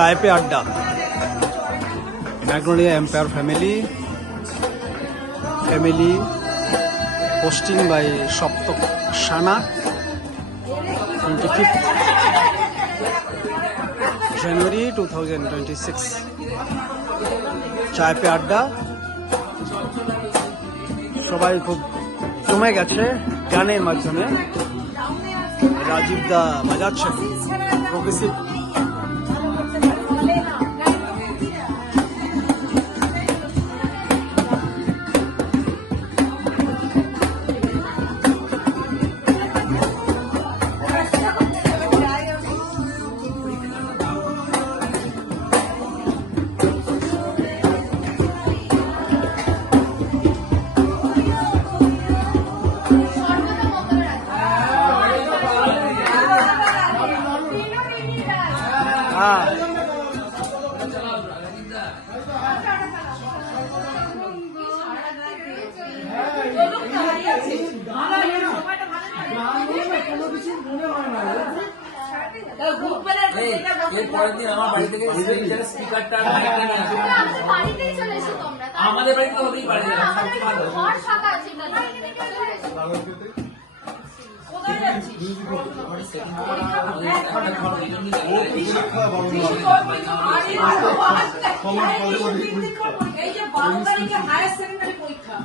चाय पे अड्डा Magnolia Empire family hosting by Saptak Shana 25th January 2026 चाय पे अड्डा সবাই খুব জমে গেছে গানের মাধ্যমে রাজীব দা বাজাচ্ছেন প্রোগ্রেসিভ আমাদের বাড়িতে হবেই পারে হায়ার সেকেন্ডারি পরীক্ষা